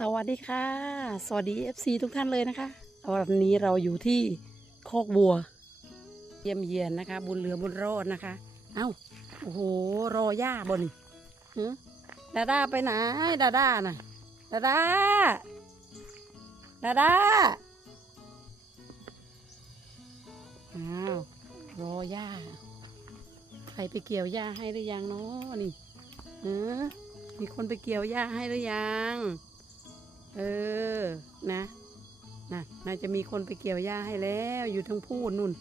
สวัสดีค่ะ สวัสดี FC ทุกท่านเลยนะคะวันนี้เราอยู่ที่โคกบัว เยี่ยมเยียนนะคะ บุญเหลือบุญรอดนะคะ เอ้าโอ้โหรอย่าบนหึดาดาไปไหนดาดาน่ะดาดาดาดาอ้าวรอย่าใครไปเกี่ยวหญ้าให้หรือยังเนาะนี่เออมีคนไปเกี่ยวหญ้าให้หรือยัง เออ นะนะน่าจะมีคนไปเกี่ยวหญ้าให้แล้ว อยู่ทั้งพูดนู่น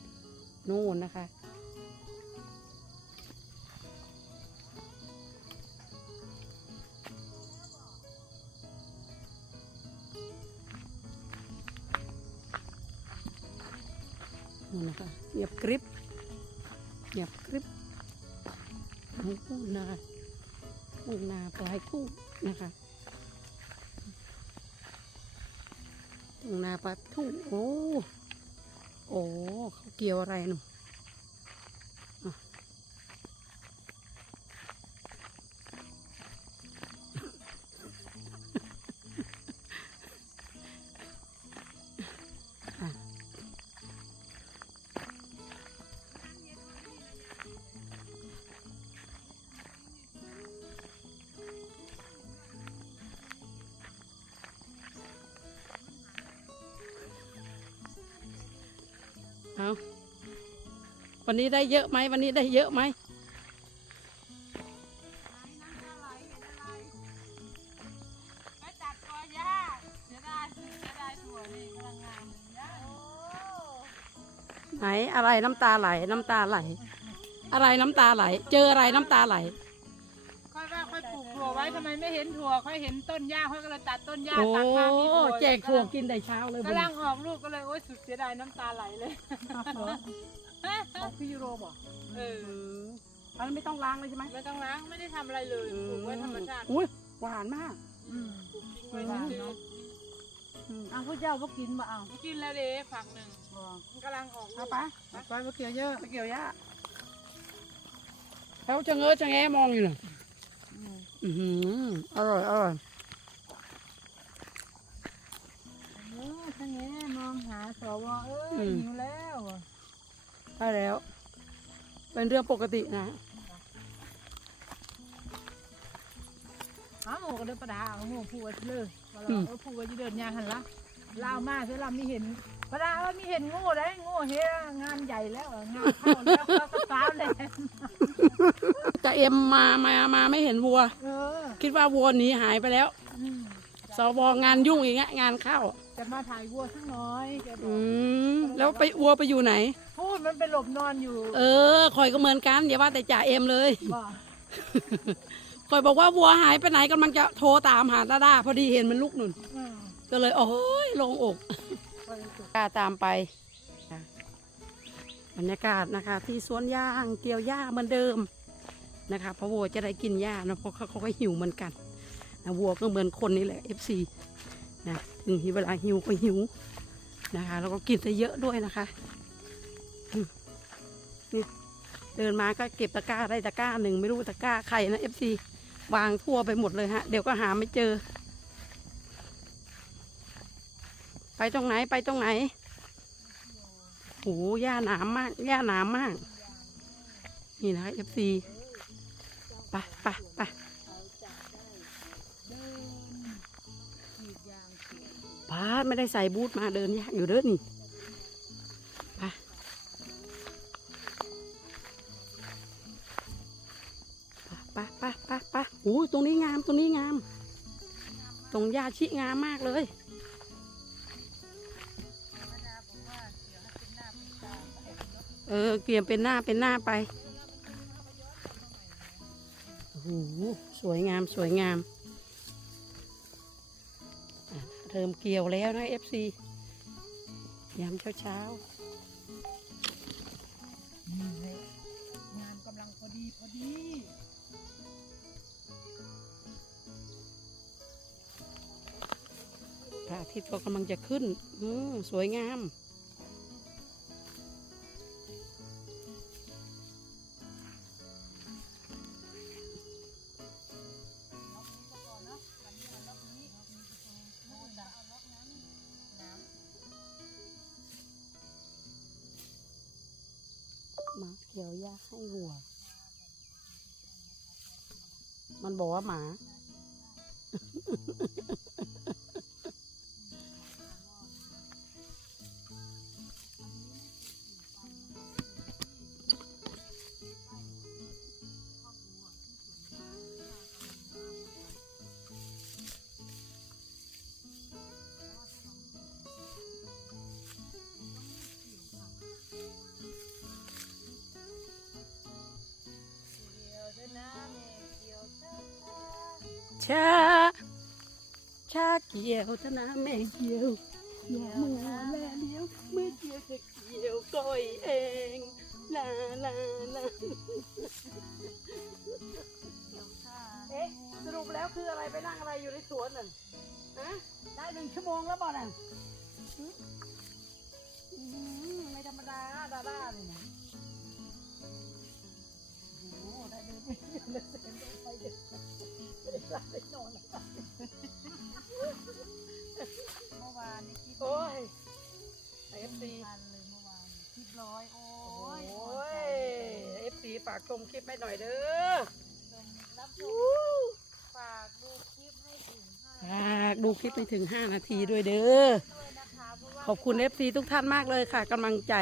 นู่นนะคะ นู่นนะคะเงียบกริบเงียบกริบทุ่งนะคะทุ่งนาปลายทุ่งนะคะ ทุ่งนาปลาทุ่งโอ้ โอ้เขาเกี่ยวอะไรหนู วันนี้ได้เยอะไหมวันนี้ได้เยอะไหมไหนอะไรน้ำตาไหลน้ำตาไหล อะไรน้ำตาไหล เจออะไรน้ำตาไหลค่อยว่าค่อยปลูกถั่วไว้ทำไมไม่เห็นถั่วค่อยเห็นต้นหญ้าค่อยก็เลยตัดต้นหญ้าโอ้ตัดข้างนี้ถั่วแจกถั่วกินแต่เช้าเลยกำลังออกลูกก็เลยโอ๊ยสุดเสียดายน้ำตาไหลเลย ของพี่ยูโรบอกเอออันนั้นไม่ต้องล้างเลยใช่ไหมไม่ต้องล้างไม่ได้ทำอะไรเลยปลูกไว้ธรรมชาติอุ้ยหวานมากปลูกทิ้งไว้เฉยอืมเอาพระเจ้าบ่กินบ่เอาๆกินแล้วเด้ฝักหนึ่งมันกำลังออกลูเอากไปไปบ่เกี่ยวเยอะไปเกี่ยวหญ้าแล้วจะเงอจะแงมองอยู่น่ะอือหืออร่อยอร่อยเออทั้งนี้มองหาสวเอ้ยหิวแล้วอะ ได้แล้ว เป็นเรื่องปกตินะเอาหมูก็เดินประดาเอาหมูผูกไว้เลยว่าเราเออผูกไว้จะเดินยางหันละลาวมาเสียเราไม่เห็นประดาว่ามีเห็นงูได้งูเฮงานใหญ่แล้วอะงานเข้าแล้วเขาก็ฟ้าวเลยจะเอ็มมามามาไม่เห็นวัวเออคิดว่าวัวหนีหายไปแล้วอืมสวงานยุ่งอีกแล้วงานเข้าจะมาถ่ายวัวสักน้อยแกบออืกมแล้วไปวัวไปอยู่ไหน พูดมันไปหลบนอนอยู่เออคอยก็เหมือนกันอย่าว่าแต่จ่าเอ็มเลยบอกคอยบอกว่าวัวหายไปไหนกำลังจะโทรตามหาด้าด้าพอดีเห็นมันลุกหนุนอืมก็เลยโอ้ยลงอกไปสุดกล้าตามไปค่ะบรรยากาศนะคะ ที่สวนยางเกี่ยวหญ้าเหมือนเดิมนะคะเพราะวัวจะได้กินหญ้านะเพราะเขาเขาก็หิวเหมือนกันนะวัวก็เหมือนคนนี่แหละ FC นะถึงเวลาหิวก็หิวนะคะ แล้วก็กินได้เยอะด้วยนะคะอืม นี่เดินมาก็เก็บตะกร้าได้ตะกร้าหนึ่งไม่รู้ตะกร้าใครนะ FC วางทั่วไปหมดเลยฮะ เดี๋ยวก็หาไม่เจอ ไปตรงไหนไปตรงไหนโอ้หญ้าหนามมากหญ้าหนามมาก นี่นะคะ FC ไปไปไปขีดยางเขียวพาดไม่ได้ใส่บูทมาเดินยากอยู่เด้อนี่ อ้ยตรงนี้งามตรงนี้งาม ตรงหญ้าชิงามมากเลยเออเกี่ยมเป็นหน้าเป็นหน้าไปโอ้โหสวยงามสวยงามเริ่มเกี่ยวแล้วนะเอฟซียามเช้าเช้า ที่ตัวกำลังจะขึ้นสวยงาม มาเขียวยาให้วัว มันบอกว่าหมา ชา ชาเกี่ยวธนาแม่เกี่ยวอย่ามัวแลเลี้ยวเมื่อเกี่ยวจะเกี่ยวก้อยเองลาลาลาเอ๊ะสรุปแล้วคืออะไรไปนั่งอะไรอยู่ในสวนน่ะฮะได้หนึ่งชั่วโมงแล้วบ่น่ะไม่ธรรมดาดาด้าเลยนะโอ้โหได้เดิน เดินเดินเดินไปเดินมาไม่ได้หลับได้นอนเลยเมื่อวานนี่คลิปโอ้ยเอฟซีพันเลยเมื่อวานคลิปร้อยโอ้โอ้ยยเอฟซีฝากชมคลิปให้หน่อยเด้อรับชมฝากดูคลิปให้ถึงห้าฝากดูคลิปไม่ถึง5นาทีด้วยเด้อด้วยนะคะเพราะว่าขอบคุณเอฟซีทุกท่านมากเลยค่ะกำลังใจ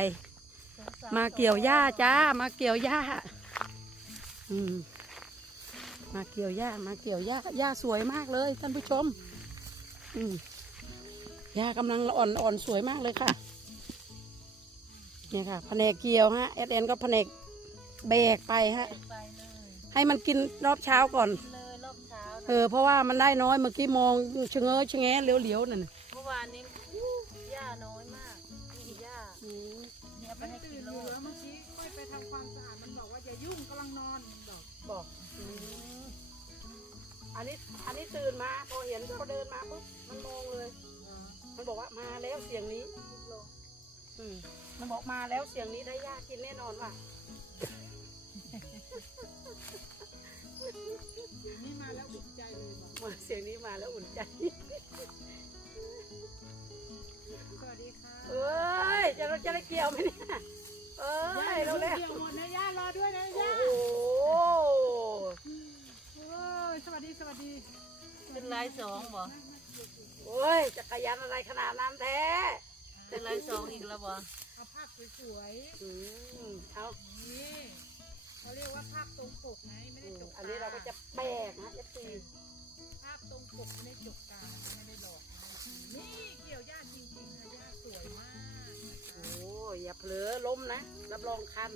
สงสรมาเกี่ยวหญ้าจ้า มาเกี่ยวหญ้า อืม มาเกี่ยวหญ้ามาเกี่ยวหญ้าหญ้าสวยมากเลยท่านผู้ชม อืมหญ้ากำลังอ่อนอ่อนสวยมากเลยค่ะเนี่ยค่ะแผนกเกี่ยวฮะเอสเอ็นก็แผนกแบกไปฮะ ไปเลยให้มันกินรอบเช้าก่อน เลยรอบเช้าเออเพราะว่ามันได้น้อยเมื่อกี้มองชะเง้อชะแงะเหลียวๆนั่นน่ะเมื่อวานนี้หญ้าน้อยมากมีหญ้าเนี่ยไปให้กิโลเมื่อกี้ค่อยไปทำความสะอาดมันบอกว่าอย่ายุ่งกำลังนอนมันบอกบอก อันนี้อันนี้ตื่นมาพอเห็นเขาเดินมาปุ๊บมันมองเลย มันบอกว่ามาแล้วเสียงนี้อืมมันบอกมาแล้วเสียงนี้ได้ยากกินแน่นอนว่ะนี่มาแล้วอุ่นใจเลยบอกมาเสียงนี้มาแล้วอุ่นใจสวัสดีค่ะเอ้ยจะเราจะได้เกี่ยวไหมเนี่ยเอ้ยเราแล้วเดี๋ยวหมดนะย่ารอด้วยนะโอ้ย่าโหโอ้ย สวัสดีสวัสดีเป็นลายสองบ่โอ้ยจักรยานอะไรขนาดนั้นแท้เป็นลายสองอีกแล้วบ่เอาภาพสวยอืมเอาๆนี่เขาเรียกว่าภาพตรงปกไงไม่อืได้มจกอันนี้เราก็จะแบกนะเอฟซีภาพตรงปกไม่ได้จกตานะคะไม่ได้หลอกนะนี่เกี่ยวย่าจริงๆค่ะย่าสวยมากนะคะโอ้ยอย่าเผลอล้มนะ รับรองคัน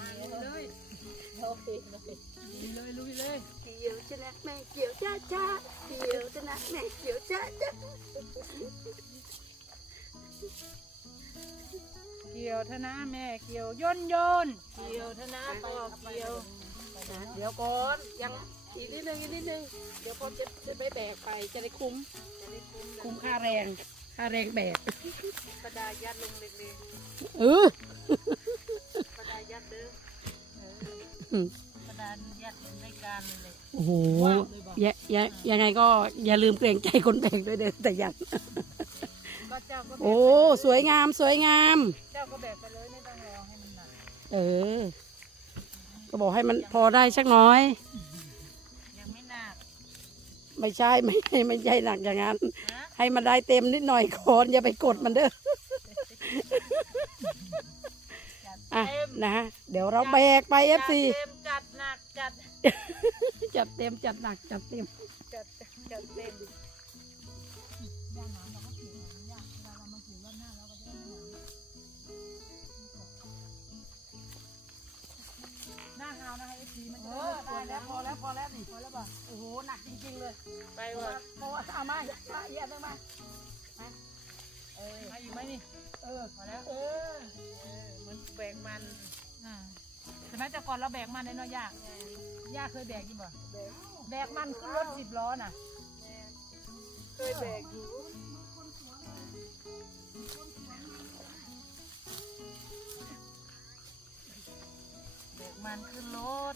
ลุยเลยโอเคเลยลุยเลยลุยเลยเกี่ยวชนะแม่เกี่ยวจ้าจ้าเกี่ยวชนะแม่เกี่ยวจ้าจ้าเกี่ยวธนะแม่เกี่ยวย่นยนเกี่ยวธนาไปเกี่ยวนะเดี๋ยวก่อนยังอีกนิดนึงอีกนิดนึงเดี๋ยวพอจะจะไปแบกไปจะได้คุ้มจะได้คุ้มเลยคุ้มค่าแรงค่าแรงแบกกระดาษยัดลงเล็กเออ กระดาษยัดในการเลยโอ้โหยะยะยังไงก็อย่าลืมเกรงใจคนแบกด้วยเด้อแต่ยันก็เจ้าก็แบโอ้กสวยงามสวยงาม เจ้าก็แบกไปเลยไม่ต้องรอให้มันหนักเออ ก็บอกให้มันพอได้สักน้อย ยังไม่หนักไม่ใช่ไม่ไม่ใช่หนักอย่างนั้น นะให้มันได้เต็มนิดหน่อยก่อนอย่าไปกดมันเด้อ จัด อะเต็มนะเดี๋ยวเราแบกไปเอฟซีจัดเต็มจัดหนักจัดจัดเต็มจัดหนักจัดเต็มจัดจัดเต็มย่าหนาวเราก็เกี่ยวย่าเวลาเรามาเกี่ยวรอบหน้าเราก็จะได้ไม่หนาวหน้าหนาวนะคะไอ้ทีมันเอจะอได้แล้วพอแล้วพอแล้วนี่พอแล้วป่ะโอ้โหหนักจริงๆเลย ไปเพราะว่ะว่าเพราะว่าเอามามาเอียดเลยมา เออมาอยู่ไหมนี่ เออพอแล้ว เออ เออ มันแบกมันอ่าใช่ไหมแต่ก่อนเราแบกมันในน้อยยากยากเคยแบกยี่บ่แบกมันขึ้นรถสิบล้อน่ะ เคยแบกอยู่แบกมันขึ้นรถ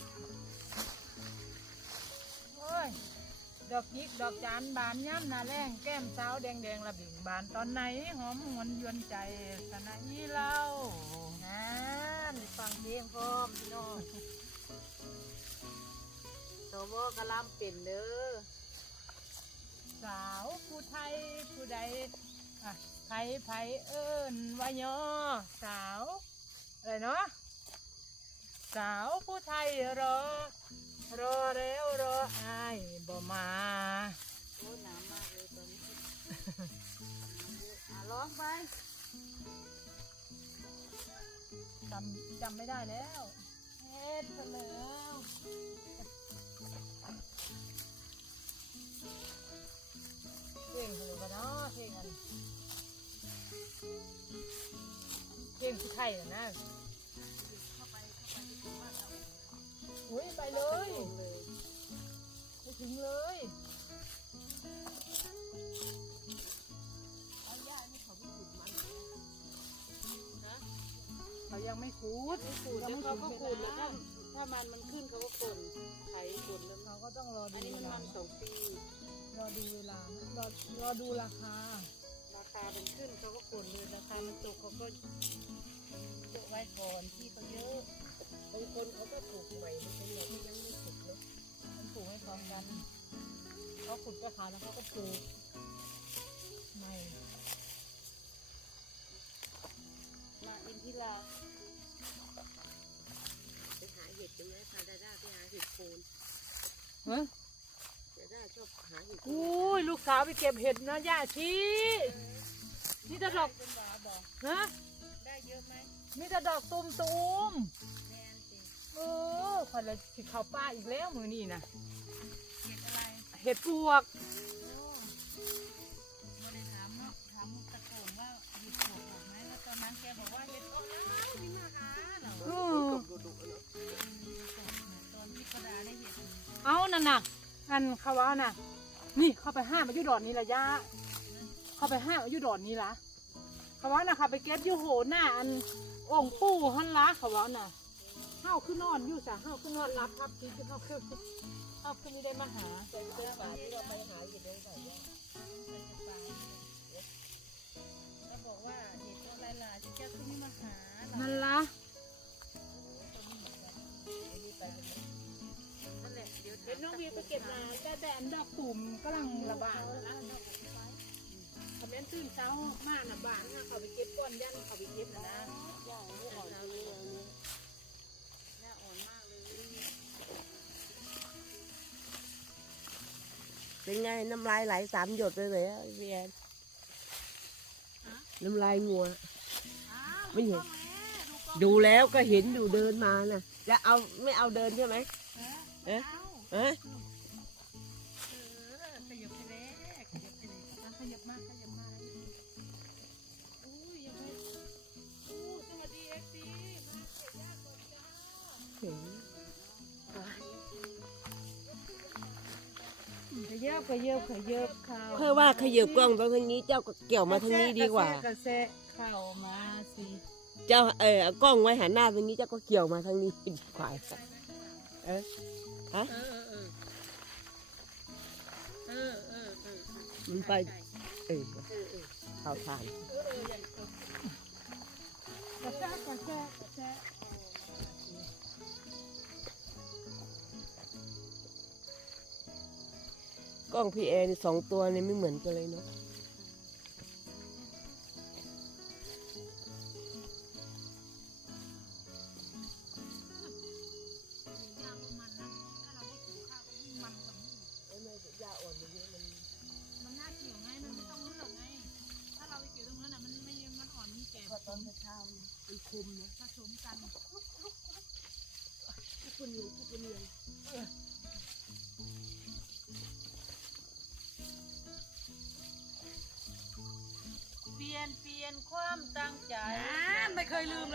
โอ้ยแบด อกจิกดอกจานบานย่ำหน้าแรงแก้มสาวแดงแดงๆระบิ่งบานตอนไหนหอมหวนยวนใจสนะอีเล่านั่นฟังเพลงพร้อมพี่น้องสวกะลำเป็นเด้อสาวผู้ไทยผู้ใดอะไผไผเอิ้นว่ายอสาวอะไรเนาะสาวผู้ไทยรอ รอแล้วรออายบ่มาโอ้ยหนาวมากเลยตอนนี้อะร้องไปจำจำไม่ได้แล้วเฮ็ดไปแล้วเพลงอะไรกันเนาะเพลงอะไรเพลงผู้ไทยน่ะ อุ้ยไปเลยไปถึงเลยเขายังไม่คูดขูดแล้วเขาก็ขูดแล้วถ้าถ้ามันมันขึ้นเขาก็คนไถคนแล้วเขาก็ต้องรออัดูนนี้เวมันลามันสองปีรอดูเวลานะรอรอดูราคา ราคามันขึ้นเขาก็คนเลยราคามันตกเขาก็เยอะไว้ก่อนที่เขาเยอะ บางคนเขาก็ปลูกใหม่มันเป็นอย่างที่ยังไม่สุกเลยมันปลูกให้พร้อมกันเขาขุดก็ขายแล้วเขาก็ปลูกไม่นาอินทิราไปหาเห็ดกันไหมพาดาด้าไปหาเห็ดโคนเฮ้ยดาด้าชอบหาเห็ดโคนอุ้ยลูกสาวไปเก็บเห็ดนะย่าชีนี่แต่ดอกนหวาบอกฮะได้เยอะไหมมีแต่ดอกตูมตูมแมนสิๆ เออคนละสิเข้าป้าอีกแล้วมือนี่นะเห็ดอะไรเห็ดปวกโอ้ไม่ได้ถามเนาะถามมุกตะโกนว่าเห็ดโคนออกไหมแล้วตอนนั้นแกบอกว่าเห็ดออกแล้วนี่มาหาเหรอเออตอนที่กระดาได้เห็ดเอานั่นน่ะอันเขาว่าน่ะ นี่เข้าไปห้ามอายุดอนนี้ละย่าเข้าไปห้ามอายุดอนนี้ละเขาว่าน่ะค่ะไปเก็บอยู่โหหน้าอันองค์ปู่ฮันละเขาว่าน่ะ เฮาขึ้นนอนอยู่จ้ะเฮาขึ้นนอนรับพับทีขึ้นเฮาขึ้นเฮาขึ้นไม่ได้มาหาเจอป่าที่เราไปหาเห็ดเลยใส่ย่าแล้วบอกว่าเห็ดอะไรล่ะจะแก้ขึ้นนี่มาหานั่นละนั่นแหละเดี๋ยวเห็นน้องวีไปเก็บมาแต่แต่อันดอกตุ่มกำลังระบาดนะคอมเมนต์ตื่นเช้ามากนะบานนะเขาไปเก็บก้อนยันเขาไปเก็บนะนะ เป็นไงน้ำลายไหลสามหยดเลยเลยอะพี่แอนน้ำลายงัวอ้าวไม่เห็นแม่ดูกล้องดูแล้วก็เห็นอยู่เดินมาน่ะแล้วเอาไม่เอาเดินใช่ไหมเอ๊ะเอ๊ะ บขยับขยับเข้าเพื่อว่าขยับกล้องไปทางนี้เจ้าก็เกี่ยวมาทางนี้ดีกว่า กระแสเข้ามาสิเจ้าเออเอากล้องไว้หันหน้าทางนี้เจ้าก็เกี่ยวมาทางนี้ดีกว่าเออฮะเออเออเออเออเออมันไปเออเออเออเขาทานกระแสกระแสกระแส กล้องพี่แอนสองตัวเนี่ยไม่เหมือนกันเลยเนาะยางมันนะถ้าเราได้กินข้าวก็ยิ่งมันกว่านี้อีกยาอ่อนอย่างนี้มันมันน่าเกี่ยวไงมันไม่ต้องรู้หรอกไงถ้าเราไปเกี่ยวตรงนั้นอะมันไม่มันอ่อนมีแก่พอตอนเช้าเนี่ยมันคุมนะผสมกันทุกคนอยู่ทุกคนเรียน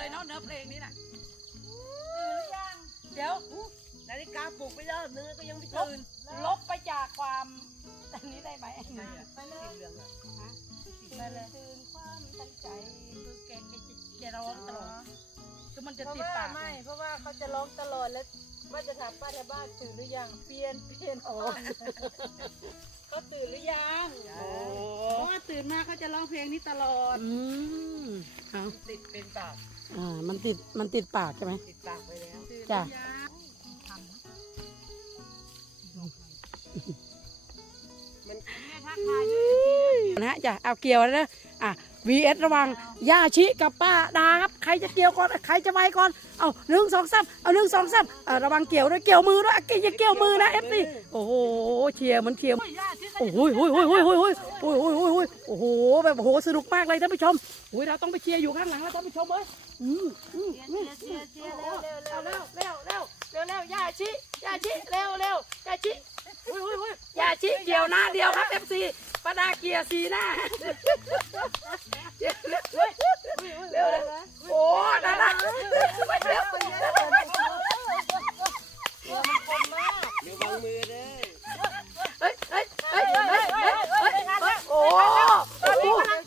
เคยลืมเนาะเนื้อเพลงนี้น่ะตื่นหรือยัง เดี๋ยวนาฬิกาปลุกไปรอบนึงก็ยังไม่ตื่น ลบไปจากความอันนี้ได้ไหมไปเลยเหลืองอะไปเลยตื่นความตั้งใจคือแกแกจะแกร้องตลอดคือมันจะติดปากไม่เพราะว่าเขาจะร้องตลอดแล้วว่าจะถามป้าแถวบ้านตื่นหรือยังเปลี่ยนเปลี่ยนออกเขาตื่นหรือยังโอ้เพราะว่าตื่นมาเขาจะร้องเพลงนี้ตลอดอืมเอาติดเป็นปาก อ่า มันติด มันติดปากใช่ไหม ติดปากไปแล้วจ้ะนะฮะจ้ะ เอาเกี่ยวแล้วนะอะ วีเ VS ระว่างย่าชิกับป้าดาครับใครจะเกี่ยวก่อนใครจะไปก่อนเอาหนึ่งสองสามเอาหนึ่งสองสามระวังเกี่ยวด้วยเกี่ยวมือด้วยกี่จะเกี่ยวมือนะเอฟซีโอ้โหเชียร์มันเชียร์โอ้โหโอ้ยโอ้ยโอ้ยโอ้ยโอ้ยโอ้ยโอ้ยโอ้ยโอ้โหแบบโอ้โหสนุกมากเลยท่านผู้ชมโอ้ยเราต้องไปเชียร์อยู่ข้างหลังแล้วท่านผู้ชมเอ้ยอืมอืมเร็วเร็วเร็วเร็วย่าชิย่าชิเร็วเร็วย่าชิอ้ยโอ้ยย่าชิเกี่ยวหน้าเดียวครับเอฟซี ป้าดาเกียร์สีหน้าเร็วเลยโอ้ดาดาเร็วเฮ้ยเฮ้ยเฮ้ยเฮ้ยเฮ้ยโอ้โห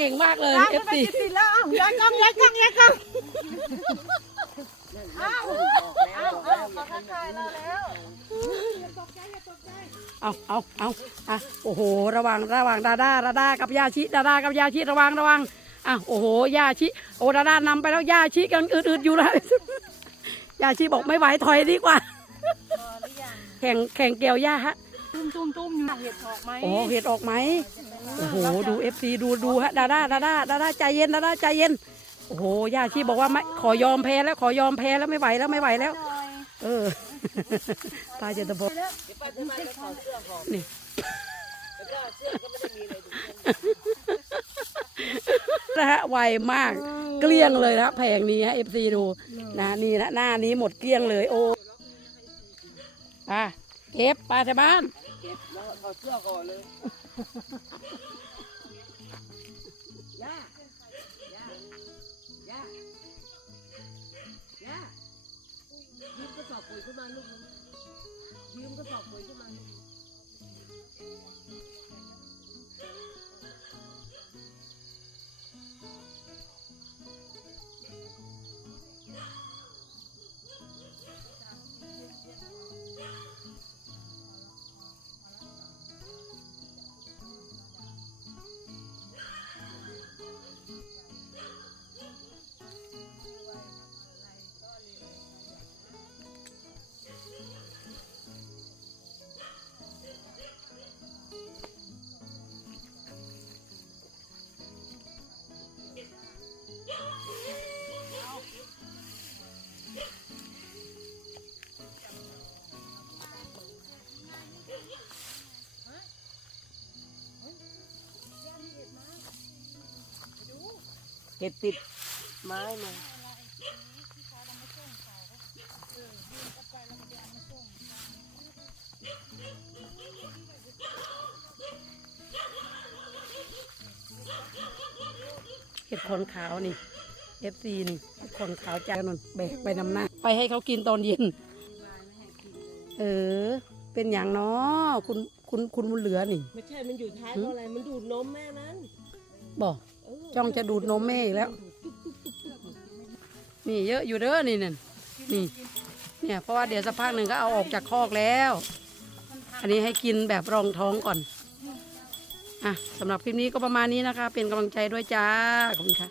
เก่งมากเลยเอฟซีติดแล้วอ้าวยายกล้องยายกล้องยายกล้องเขาทักทายเราแล้วเอาเอาเอาอะโอ้โห ระวังระวังดาดาดาดากับยาชิดาดากับยาชิระวังระวังอะโอ้โหยาชิโอ้ดาดานำไปแล้วยาชิกันอืดๆอยู่แล้วยาชิบอกไม่ไหวถอยดีกว่า แข่งแข่งเกี่ยวหญ้าฮะ ตุ้มตุ้มตุ้มอยู่เห็ดออกไหมโอ้เห็ดออกไหมโอ้โหดูเอฟซีดูดูฮะดาดาดาดาดาดาใจเย็นดาดาใจเย็นโอ้โหยาชีบอกว่าไม่ขอยอมแพ้แล้วขอยอมแพ้แล้วไม่ไหวแล้วไม่ไหวแล้ว เออตายเจตพบเดี๋ยวป้าจะมาจะถอดเสื้อก่อนนี่แล้วก็เสื้อก็ไม่ได้มีอะไรดูนะฮะไวมากเกลี้ยงเลยนะแผงนี้ฮะเอฟซีดูนะนี่นะหน้านี้หมดเกลี้ยงเลยโอ้อะเก็บปลาที่บ้าน เก็บแล้วถอดเสื้อก่อนเลย เห็ดติดไม้มาเห็ดขนขาวนี่เอฟซีนี่เห็ดขนขาวจานนนแบกไปนำหน้า ไปให้เขากินตอนเย็น เออ เป็นอย่างเนาะคุณคุณคุณบุญเหลือนี่ ไม่ใช่ มันอยู่ท้ายเพราะอะไร มันดูดนมแม่มันบอกเออ จ้องจะดูดนมแม่อีกแล้ว นี่เยอะอยู่เด้อนี่นั่นนี่ เนี่ยเพราะว่าเดี๋ยวสักพักหนึ่งก็เอาออกจากคอกแล้ว อันนี้ให้กินแบบรองท้องก่อน อะสำหรับคลิปนี้ก็ประมาณนี้นะคะ เป็นกำลังใจด้วยจ้า ขอบคุณค่ะ